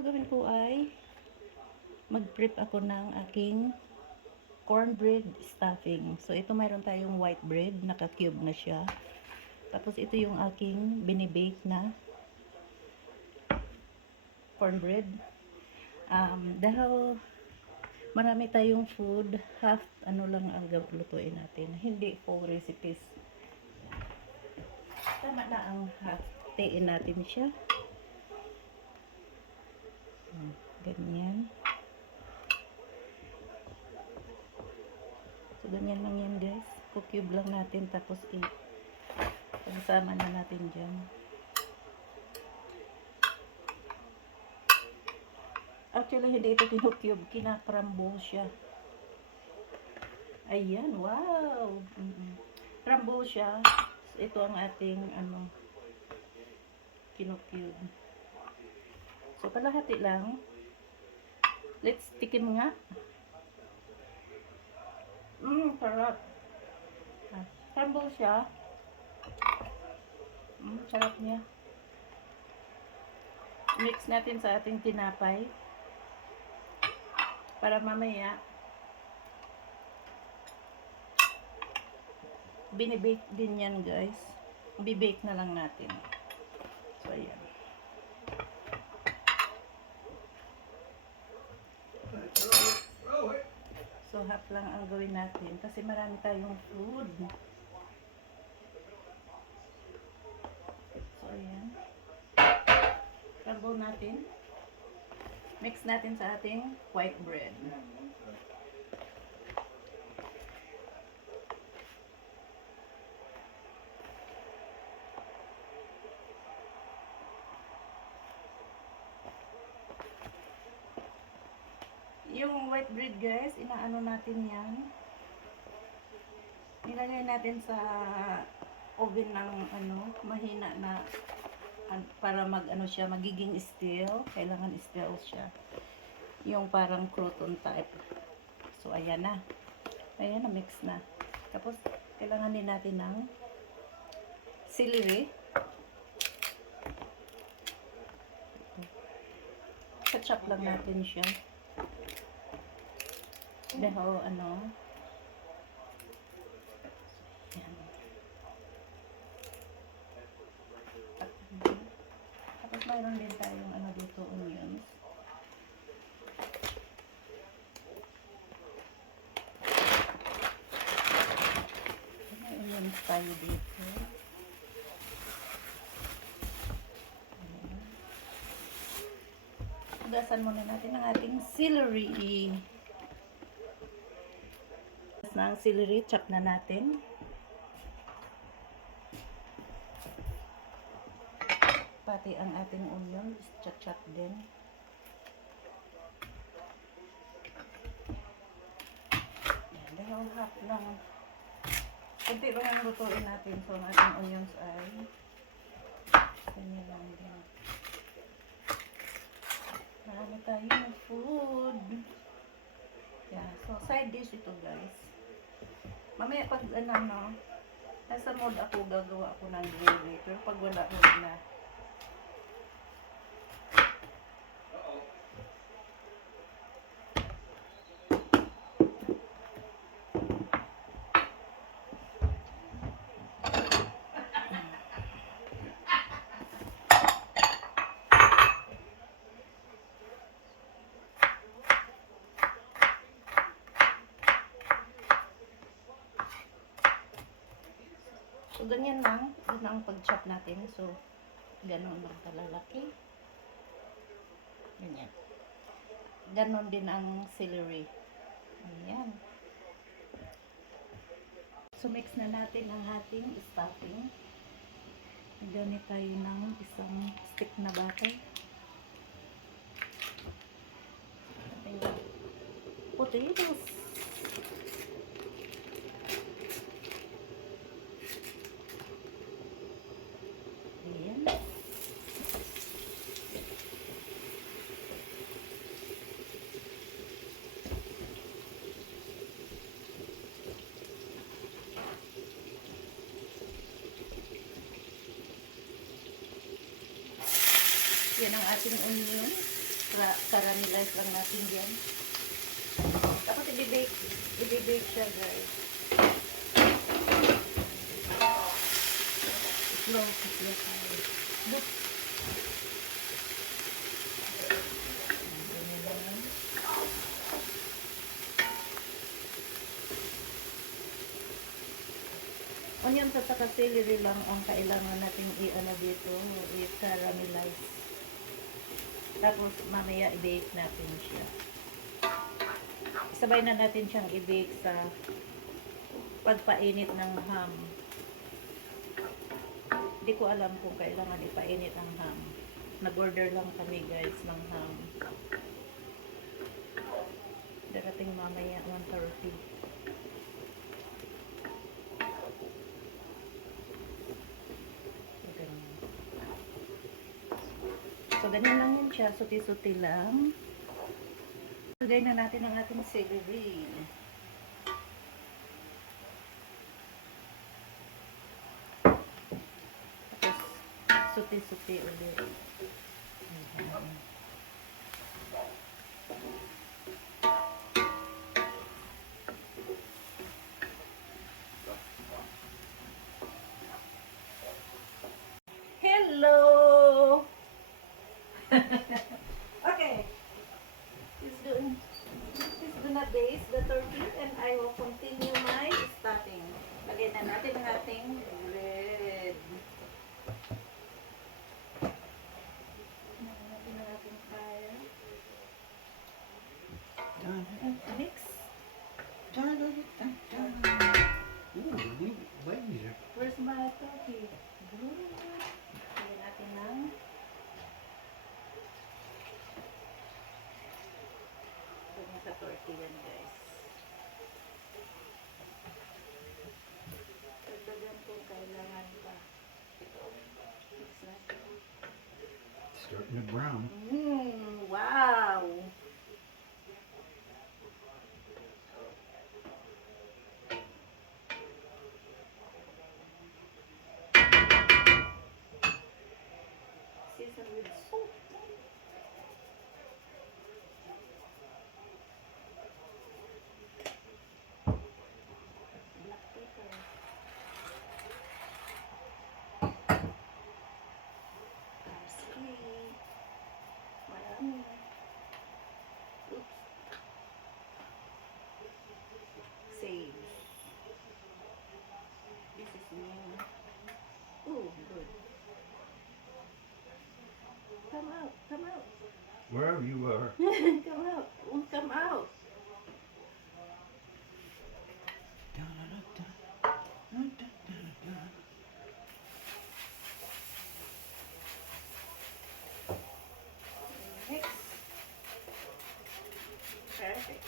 gagawin ko ay mag-prep ako ng aking cornbread stuffing. So, ito mayroon tayong white bread, naka-cube na siya. Tapos, ito yung aking binibake na cornbread. Dahil marami tayong food, half ano lang ang lutuin natin. Hindi full recipes. Tama na ang half. Tiin natin siya. Ganyan. So, ganyan lang yan guys. Cube lang natin. Tapos, pagsama na natin dyan. Actually, hindi ito kinukube. Kinakrumble siya. Ayan. Wow! Crumble siya. So, ito ang ating, kinukube. So, kalahati lang. Let's tikim nga. Sarap. Crumble siya. Sarap niya. Mix natin sa ating tinapay. Para mamaya, binibake din yan guys. Bibake na lang natin. So, ayan. So, half lang ang gawin natin kasi marami tayong food. So, ayan. Crumble natin. Mix natin sa ating white bread. Yung white bread guys, inaano natin yan. Nilagay natin sa oven ng mahina na para siya, magiging stale. Kailangan stale siya. Yung parang crouton type. So, ayan na. Ayan na, mix na. Tapos, kailangan din natin ng celery. Ketchup lang natin siya. Dahil, yan. Tapos, mayroon din tayong, dito, onions. May onions tayo dito. Hugasan muna natin ang ating celery. Ng celery, chop na natin. Pati ang ating onion, chop din. Yan, dahil half lang. Kunti lang ang lutuin natin. So, ang ating onions ay ganyan lang din. Marami tayong food. Yeah, so side dish ito guys. Mamaya pag nasa mood ako, gagawa ako ng gravy. Pero pag wala na. So, ganyan lang. Yun ang pag-chop natin. So, ganon lang kalalaki. Ganyan. Ganon din ang celery. Ayan. So, mix na natin ang ating stuffing. Gamit tayo ng isang stick na bakal. Potatoes. Ayan. Yan ang ating onion. caramelize lang natin yan. Tapos i-bake siya guys. Slow tayo. Look. Onions at saka celery lang ang kailangan natin i-ano dito, i-caramelize. Tapos mamaya i-bake natin siya. Sabay na natin siyang i-bake sa pagpainit ng ham. Hindi ko alam kung kailangan ipainit ang ham. Nag-order lang kami guys ng ham. Darating mamaya 1:30. So, ganyan lang yun siya. Suti-suti lang. Lagay na natin ang ating celery. Tapos, suti-suti ulit. Ayan. Hello! Okay. This gonna base the turkey and I will continue my stuffing. Lagay na natin ang ating bread. Natin ang ating fire. Mix. Ooh, laser. Where's my turkey? Lagay natin ng sa turkey yan guys. Dagdagan kung kailangan pa. Starting to brown. Wow! Season with salt. Black pepper. Parsley. Marami. Oops. Sage. This is new. Oh, good. Come out, come out. Wherever you are. Come out, won't come out. Mix. Perfect.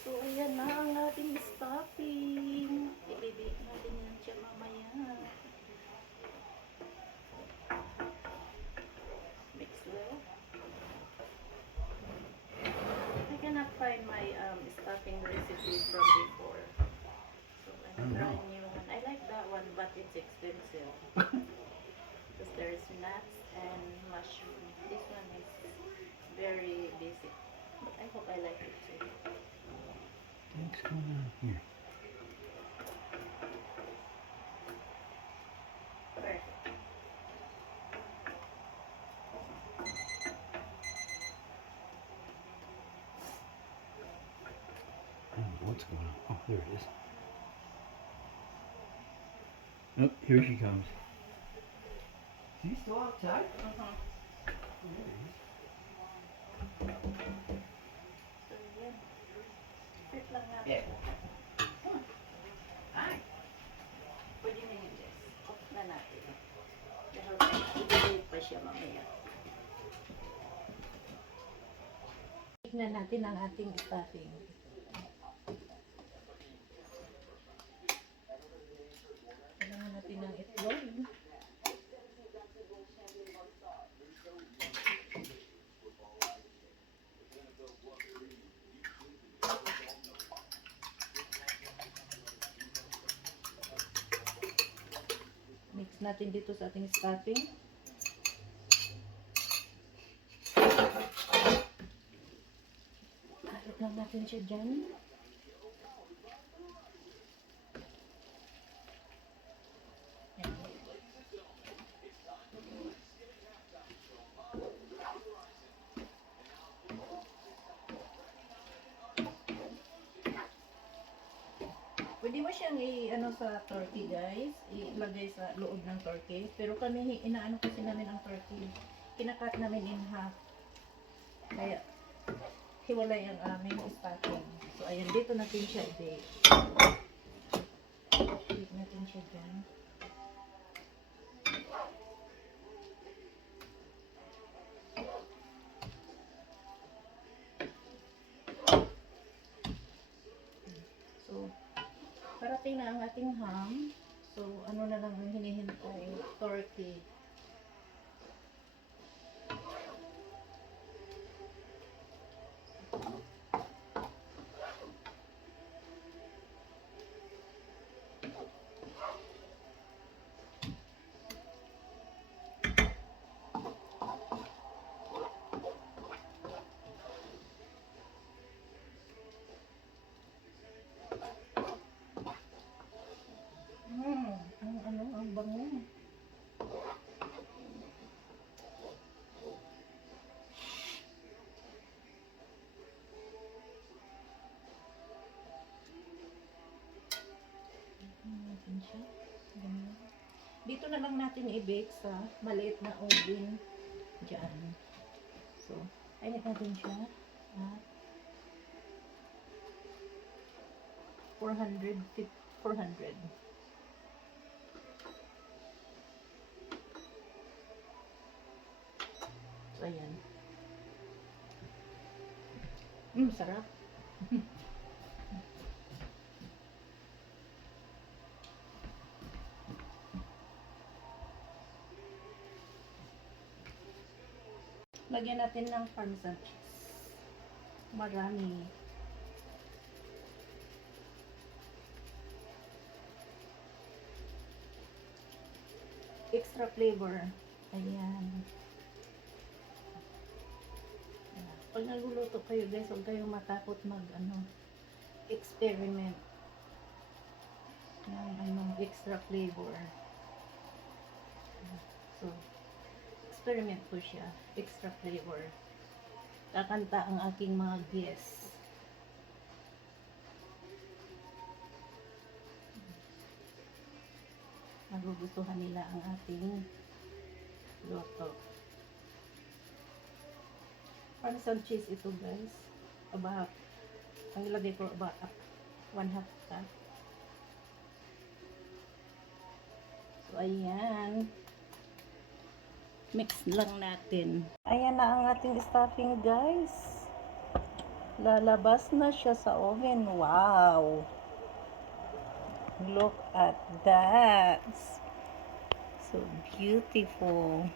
So, ayan na ang ating stuffing. I-bake natin yan siya mamaya. Mix well. I cannot find my stuffing recipe from before. So, I'm trying new one. I like that one, but it's expensive. Because there's nuts and mushroom. This one is very basic. But I hope I like it too. What's going on here? Perfect. I don't know what's going on. Oh, there it is. Oh, here she comes. Is he still outside? There he is. So, yan. Fit lang natin. Yeah. Hi. Pwede na yun, Jess. Off na natin. Dahil i-delete pa siya mamaya. Tignan natin ang ating stuffing. Kailangan natin ng itlog. i-mix natin dito sa ating stuffing. Halo lang natin siya dyan. Pwede mo siyang i-ano sa turkey, guys. Ilagay sa loob ng turkey. Pero kami, inaano kasi namin ang turkey. Kinakat namin in half. Kaya, hiwalay ang aming stuffing. So, ayan, dito natin siya i-bake. Bake natin siya dyan. So, parating na ang ating ham. So, ano na lang ang hinihintay? Turkey. Ang bango. Natin siya. Ganyan. Dito na lang natin i-bake sa maliit na oven. Diyan. So, init natin siya. At 400. So, ayan. Sarap. Lagyan natin ng parmesan cheese. Marami. Extra flavor. Ayan. Pag nagluluto kayo, guys, huwag kayong matakot experiment ng extra flavor. So, experiment po siya. Extra flavor. Kakanta ang aking mga guests. Magugustuhan nila ang ating luto. Parmesan cheese ito, guys. About, ang ilagay ko about 1/2 cup. So, ayan. Mix lang natin. Ayan na ang ating stuffing, guys. Lalabas na siya sa oven. Wow! Look at that. So beautiful.